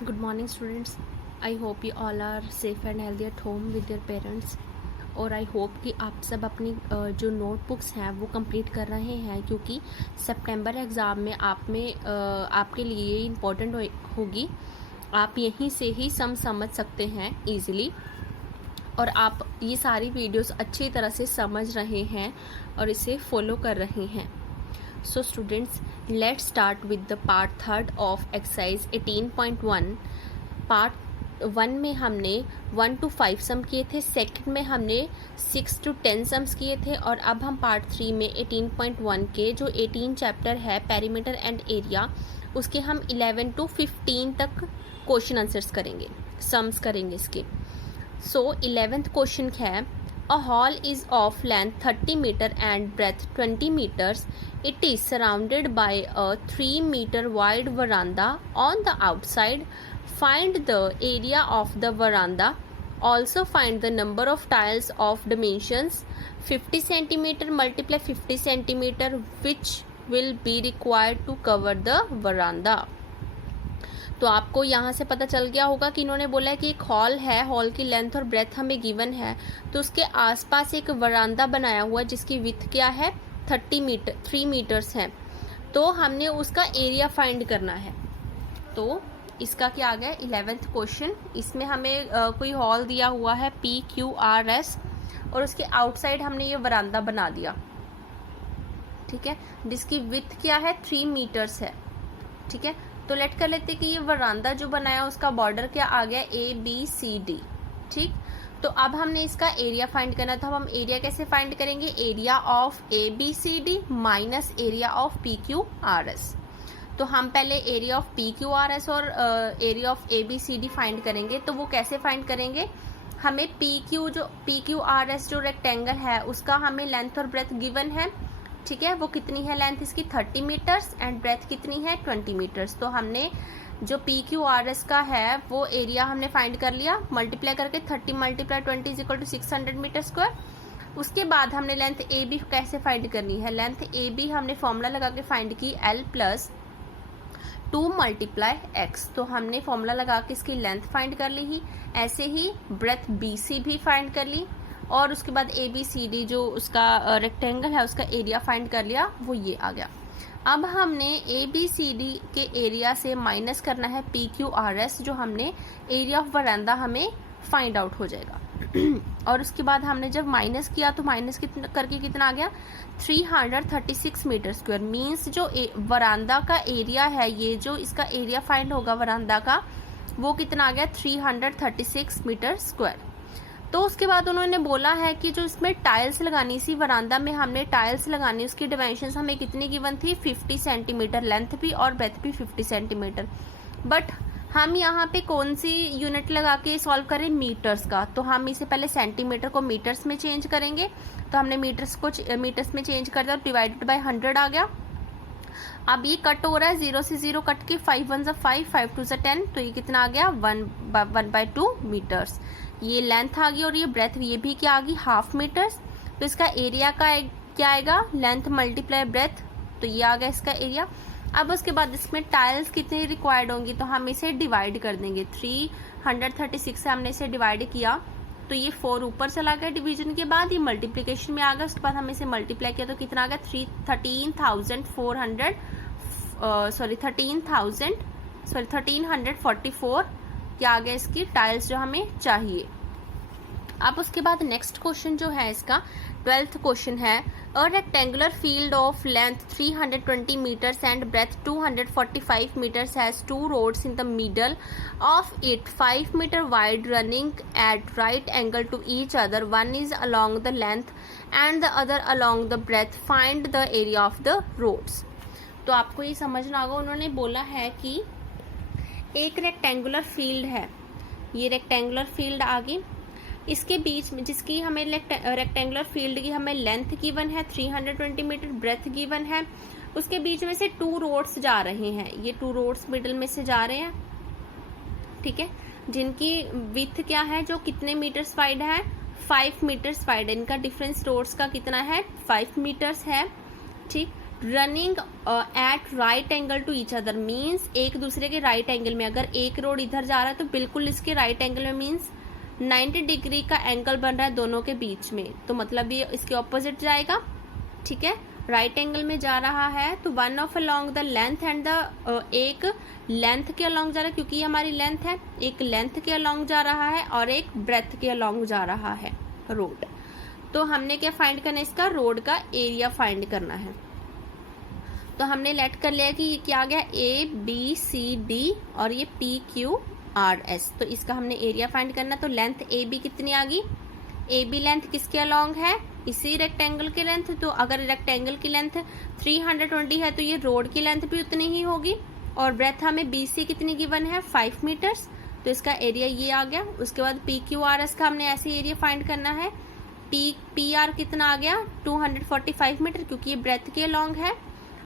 Good morning students. I hope you all are safe and healthy at home with your parents. और I hope कि आप सब अपनी जो नोटबुक्स हैं वो कंप्लीट कर रहे हैं, क्योंकि सितंबर एग्ज़ाम में आपके लिए इम्पोर्टेंट होगी। आप यहीं से ही समझ सकते हैं ईज़िली, और आप ये सारी वीडियोस अच्छी तरह से समझ रहे हैं और इसे फॉलो कर रहे हैं। So students, let's start with the part third of exercise 18.1. Part 1 में हमने 1 to 5 सम किए थे, सेकंड में हमने 6 to 10 सम्स किए थे, और अब हम पार्ट 3 में 18.1 के जो 18 चैप्टर है पेरीमीटर एंड एरिया, उसके हम 11 to 15 तक क्वेश्चन आंसर्स करेंगे, सम्स करेंगे इसके। सो 11th क्वेश्चन है, a hall is of length 30 meter and breadth 20 meters. It is surrounded by a 3 meter wide veranda on the outside. Find the area of the veranda. Also find the number of tiles of dimensions 50 centimeter multiply 50 centimeter, which will be required to cover the veranda. तो आपको यहाँ से पता चल गया होगा कि इन्होंने बोला है कि एक हॉल है, हॉल की लेंथ और ब्रेथ हमें गिवन है, तो उसके आसपास एक वरांदा बनाया हुआ है जिसकी विड्थ क्या है 3 मीटर्स है। तो हमने उसका एरिया फाइंड करना है। तो इसका क्या आ गया 11th क्वेश्चन। इसमें हमें कोई हॉल दिया हुआ है PQRS, और उसके आउटसाइड हमने ये वरांदा बना दिया, ठीक है, जिसकी विड्थ क्या है 3 मीटर्स है, ठीक है। तो लेट कर लेते कि ये वरांदा जो बनाया उसका बॉर्डर क्या आ गया ABCD, ठीक। तो अब हमने इसका एरिया फाइंड करना था। हम एरिया कैसे फाइंड करेंगे, area of ABCD minus area of PQRS। तो हम पहले एरिया ऑफ PQRS और एरिया ऑफ ABCD फाइंड करेंगे। तो वो कैसे फाइंड करेंगे, हमें PQRS जो रेक्टेंगल है उसका हमें लेंथ और ब्रेथ गिवन है, ठीक है। वो कितनी है लेंथ इसकी 30 मीटर्स एंड ब्रेथ कितनी है 20 मीटर्स। तो हमने जो PQRS का है वो एरिया हमने फाइंड कर लिया, मल्टीप्लाई करके 30 multiply 20 is equal to 600 metre square. उसके बाद हमने लेंथ AB कैसे फाइंड करनी है, लेंथ AB हमने फॉर्मूला लगा के फाइंड की L प्लस 2 मल्टीप्लाई x। तो हमने फॉर्मूला लगा के इसकी लेंथ फाइंड कर ली ही, ऐसे ही ब्रेथ BC भी फाइंड कर ली, और उसके बाद ABCD जो उसका रेक्टेंगल है उसका एरिया फाइंड कर लिया, वो ये आ गया। अब हमने ABCD के एरिया से माइनस करना है PQRS, जो हमने एरिया ऑफ वरांदा हमें फाइंड आउट हो जाएगा। और उसके बाद हमने जब माइनस किया तो माइनस करके कितना आ गया 336 मीटर स्क्वायर। मीन्स जो वरांदा का एरिया है, ये जो इसका एरिया फाइंड होगा वरांदा का, वो कितना आ गया 336 मीटर स्क्वायर। तो उसके बाद उन्होंने बोला है कि जो इसमें टाइल्स लगानी सी वरांदा में हमने टाइल्स लगानी, उसकी डिमेंशंस हमें कितनी गिवन थी 50 सेंटीमीटर, लेंथ भी और ब्रेथ भी 50 सेंटीमीटर। बट हम यहाँ पे कौन सी यूनिट लगा के सॉल्व करें, मीटर्स का। तो हम इसे पहले सेंटीमीटर को मीटर्स में चेंज करेंगे। तो हमने मीटर्स को मीटर्स में चेंज कर दिया, डिवाइडेड बाय 100 आ गया। अब ये कट हो रहा है, 0 से 0 कट के 5 1 5 5 2 10, तो ये कितना आ गया 1/2 मीटर्स। ये लेंथ आ गई, और ये ब्रेथ ये भी क्या आ गई हाफ मीटर्स। तो इसका एरिया का क्या आएगा, लेंथ मल्टीप्लाई ब्रेथ, तो ये आ गया इसका एरिया। अब उसके बाद इसमें टाइल्स कितनी रिक्वायर्ड होंगी, तो हम इसे डिवाइड कर देंगे। 336 से हमने इसे डिवाइड किया, तो ये 4 ऊपर चला गया डिवीजन के बाद, ये मल्टीप्लिकेशन में आ गया। उसके बाद हम इसे मल्टीप्लाई किया तो कितना आ गया 1344 क्या आ गया इसकी टाइल्स जो हमें चाहिए। अब उसके बाद नेक्स्ट क्वेश्चन जो है इसका 12th क्वेश्चन है, a rectangular field of length 320 meters and breadth 245 meters has 2 roads in the middle of it, 5 meter wide, running at right angle to each other. One is along the length and the other along the breadth. Find the area of the roads. तो आपको ये समझना होगा, उन्होंने बोला है कि एक रेक्टेंगुलर फील्ड है, ये रेक्टेंगुलर फील्ड आ गई, इसके बीच में जिसकी हमें रेक्टेंगुलर फील्ड की हमें लेंथ गिवन है 320 मीटर, ब्रेथ गिवन है, उसके बीच में से 2 रोड्स जा रहे हैं। ये 2 रोड्स मिडल में से जा रहे हैं, ठीक है, जिनकी विड्थ क्या है, जो कितने मीटर्स वाइड है 5 मीटर्स वाइड है। इनका डिफरेंस रोड्स का कितना है 5 मीटर्स है, ठीक। Running at right angle to each other means एक दूसरे के राइट एंगल में, अगर एक रोड इधर जा रहा है तो बिल्कुल इसके राइट एंगल में, मीन्स 90 डिग्री का एंगल बन रहा है दोनों के बीच में, तो मतलब ये इसके ऑपोजिट जाएगा। ठीक है, राइट एंगल में जा रहा है तो one of along the length and the, एक लेंथ के अलोंग जा रहा है क्योंकि ये हमारी लेंथ है, एक लेंथ के अलोंग जा रहा है और एक ब्रेथ के अलोंग जा रहा है रोड। तो हमने क्या फाइंड करना है, इसका रोड का एरिया फाइंड करना है। तो हमने लेट कर लिया कि ये क्या आ गया, ABCD और ये PQRS, तो इसका हमने एरिया फाइंड करना। तो लेंथ AB कितनी आ गई, AB लेंथ किसके अलोंग है, इसी रेक्टेंगल की लेंथ। तो अगर रेक्टेंगल की लेंथ 320 है तो ये रोड की लेंथ भी उतनी ही होगी। और ब्रेथ हमें BC कितनी गिवन है, 5 मीटर्स, तो इसका एरिया ये आ गया। उसके बाद PQRS का हमने ऐसे एरिया फाइंड करना है। PR कितना आ गया, 245 मीटर क्योंकि ये ब्रेथ के अलोंग है।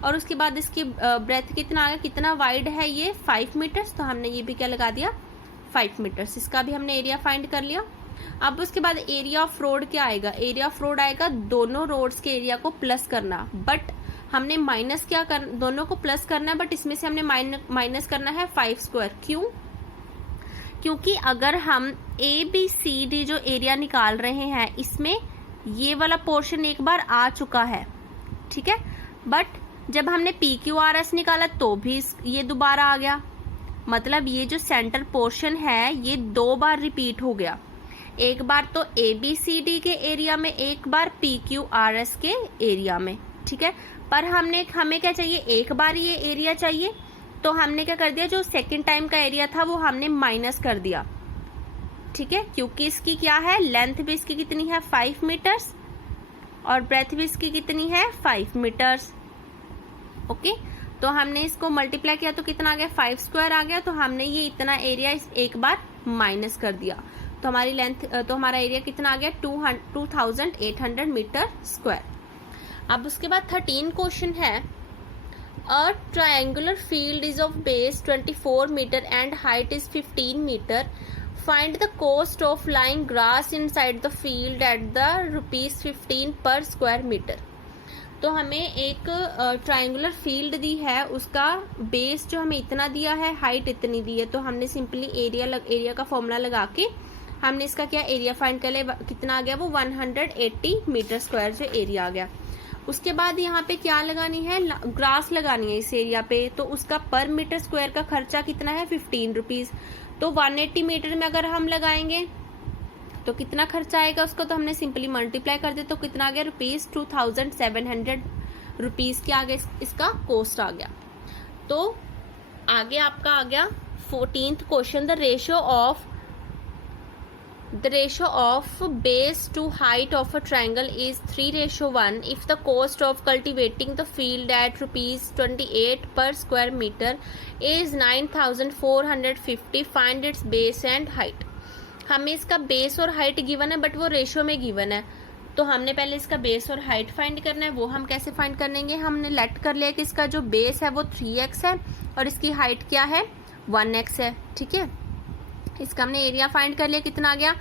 और उसके बाद इसकी ब्रेथ कितना आ गया, कितना वाइड है ये, 5 मीटर्स, तो हमने ये भी क्या लगा दिया, 5 मीटर्स। इसका भी हमने एरिया फाइंड कर लिया। अब उसके बाद एरिया ऑफ रोड क्या आएगा, एरिया ऑफ रोड आएगा दोनों रोड्स के एरिया को प्लस करना, बट हमने माइनस क्या कर, दोनों को प्लस करना है बट इसमें से हमने माइनस करना है 5 स्क्वायर। क्यों, क्योंकि अगर हम ABCD जो एरिया निकाल रहे हैं इसमें ये वाला पोर्शन एक बार आ चुका है, ठीक है, बट जब हमने PQRS निकाला तो भी ये दोबारा आ गया, मतलब ये जो सेंटर पोर्शन है ये 2 बार रिपीट हो गया, एक बार तो ABCD के एरिया में, एक बार PQRS के एरिया में। ठीक है, पर हमें क्या चाहिए, एक बार ये एरिया चाहिए, तो हमने क्या कर दिया, जो सेकंड टाइम का एरिया था वो हमने माइनस कर दिया। ठीक है, क्योंकि इसकी क्या है, लेंथ भी इसकी कितनी है, 5 मीटर्स, और ब्रेथ भी इसकी कितनी है, 5 मीटर्स। ओके, तो हमने इसको मल्टीप्लाई किया तो कितना आ गया, 5 स्क्वायर आ गया, तो हमने ये इतना एरिया एक बार माइनस कर दिया, तो हमारी लेंथ, तो हमारा एरिया कितना आ गया, 2800 मीटर स्क्वायर। अब उसके बाद 13 क्वेश्चन है, a triangular field is of base 24 metre and height is 15 metre, find the cost of laying grass inside the field at the ₹15 per square metre. तो हमें एक ट्रायंगुलर फील्ड दी है, उसका बेस जो हमें इतना दिया है, हाइट इतनी दी है, तो हमने सिंपली एरिया का फॉर्मूला लगा के हमने इसका क्या एरिया फाइंड कर लिया, कितना आ गया वो 180 मीटर स्क्वायर जो एरिया आ गया। उसके बाद यहाँ पे क्या लगानी है, ग्रास लगानी है इस एरिया पे, तो उसका पर मीटर स्क्वायर का खर्चा कितना है, 15 रुपीज। तो 180 मीटर में अगर हम लगाएंगे तो कितना खर्चा आएगा उसको, तो हमने सिंपली मल्टीप्लाई कर दे तो कितना आ गया, ₹2700 रुपीज के आगे इसका कॉस्ट आ गया। तो आगे आपका आ गया 14th question, the ratio of base to height of a triangle is 3:1 if the cost of cultivating the field at ₹28 per square meter is 9450, find its base and height। हमें इसका बेस और height given है but वो ratio में given है, तो हमने पहले इसका बेस और हाइट फाइंड करना है। वो हम कैसे फाइंड करेंगे, हमने लेट कर लिया कि इसका जो बेस है वो 3x है और इसकी हाइट क्या है, 1x है। ठीक है, इसका हमने एरिया फाइंड कर लिया, कितना आ गया,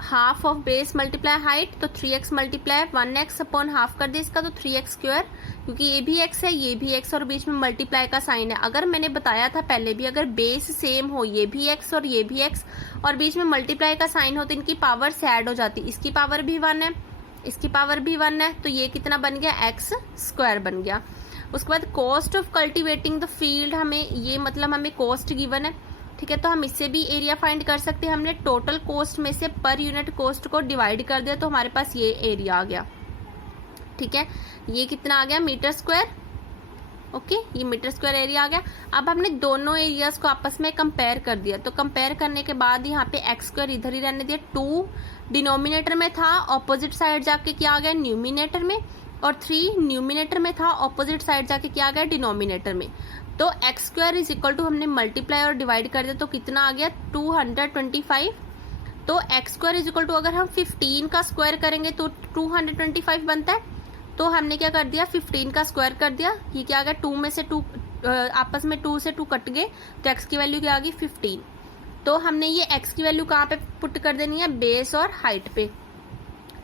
half of base multiply height, तो 3x multiply 1x upon half कर दिया इसका, तो 3x स्क्वायर, क्योंकि ये भी x है ये भी x और बीच में मल्टीप्लाई का साइन है। अगर मैंने बताया था पहले भी, अगर बेस सेम हो, ये भी x और ये भी x और बीच में मल्टीप्लाई का साइन हो, तो इनकी पावर से ऐड हो जाती, इसकी पावर भी 1 है इसकी पावर भी 1 है, तो ये कितना बन गया, x स्क्वायर बन गया। उसके बाद cost of cultivating the field, हमें ये मतलब हमें कॉस्ट गिवन है, ठीक है, तो हम इससे भी एरिया फाइंड कर सकते हैं। हमने टोटल कॉस्ट में से पर यूनिट कॉस्ट को डिवाइड कर दिया तो हमारे पास ये एरिया आ गया। ठीक है, ये कितना आ गया, मीटर स्क्वायर। ओके, ये मीटर स्क्वायर एरिया आ गया। अब हमने दोनों एरियाज को आपस में कंपेयर कर दिया, तो कंपेयर करने के बाद यहाँ पे एक्स स्क्वायर इधर ही रहने दिया, 2 डिनोमिनेटर में था, ऑपोजिट साइड जाके क्या आ गया, न्यूमिनेटर में, और 3 न्यूमिनेटर में था, ऑपोजिट साइड जाके क्या आ गया, डिनोमिनेटर में। तो x square is equal to हमने मल्टीप्लाई और डिवाइड कर दिया तो कितना आ गया, 225। तो x square is equal to अगर हम 15 का स्क्वायर करेंगे तो 225 बनता है, तो हमने क्या कर दिया, 15 का स्क्वायर कर दिया, ये क्या आ गया, 2 में से 2 आपस में 2 से 2 कट गए, तो एक्स की वैल्यू क्या आ गई, 15। तो हमने ये एक्स की वैल्यू कहाँ पे पुट कर देनी है, बेस और हाइट पे।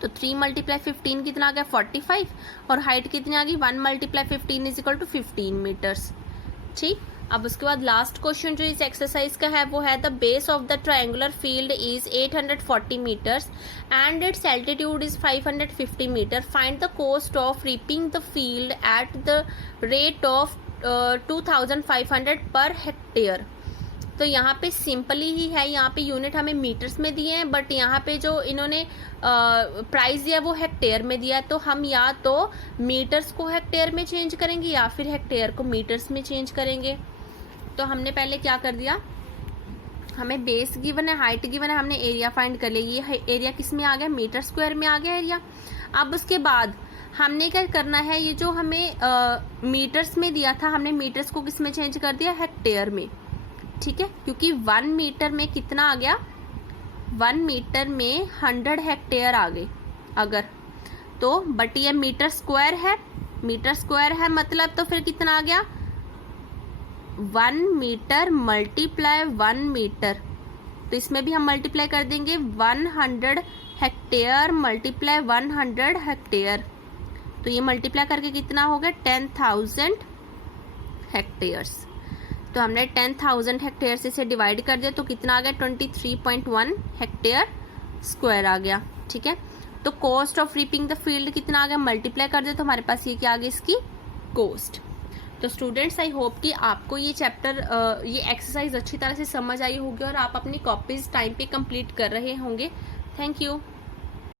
तो 3 मल्टीप्लाई 15 कितना आ गया 45, और हाइट कितनी आ गई 1 multiply 15 is equal to 15 metres. ठीक, अब उसके बाद लास्ट क्वेश्चन जो इस एक्सरसाइज का है वो है the base of the triangular field is 840 metres and its altitude is 550 metre, find the cost of reaping the field at the rate of 2500 per hectare. तो यहाँ पे सिंपली ही है, यहाँ पे यूनिट हमें मीटर्स में दिए हैं, बट यहाँ पे जो इन्होंने प्राइस दिया वो हेक्टेयर में दिया है, तो हम या तो मीटर्स को हेक्टेयर में चेंज करेंगे या फिर हेक्टेयर को मीटर्स में चेंज करेंगे। तो हमने पहले क्या कर दिया, हमें बेस गिवन है, हाइट गिवन है, हमने एरिया फाइंड कर लिया। ये एरिया किस में आ गया, मीटर स्क्वायर में आ गया एरिया। अब उसके बाद हमने क्या करना है, ये जो हमें मीटर्स में दिया था हमने मीटर्स को किस में चेंज कर दिया, हेक्टेयर में। ठीक है, क्योंकि 1 मीटर में कितना आ गया, 1 मीटर में 100 हेक्टेयर आ गए अगर तो, बट ये मीटर स्क्वायर है, मीटर स्क्वायर है मतलब तो फिर कितना आ गया 1 मीटर मल्टीप्लाई 1 मीटर, तो इसमें भी हम मल्टीप्लाई कर देंगे 100 हेक्टेयर मल्टीप्लाई 100 हेक्टेयर, तो ये मल्टीप्लाई करके कितना हो गया 10,000 हेक्टेयर्स। तो हमने 10,000 हेक्टेयर से इसे डिवाइड कर दिया तो कितना आ गया 23.1 हेक्टेयर स्क्वायर आ गया। ठीक है, तो cost of reaping the field कितना आ गया, मल्टीप्लाई कर दिया तो हमारे पास ये क्या आ गया इसकी कॉस्ट। तो स्टूडेंट्स आई होप कि आपको ये चैप्टर ये एक्सरसाइज अच्छी तरह से समझ आई होगी और आप अपनी कॉपीज टाइम पे कंप्लीट कर रहे होंगे। Thank you.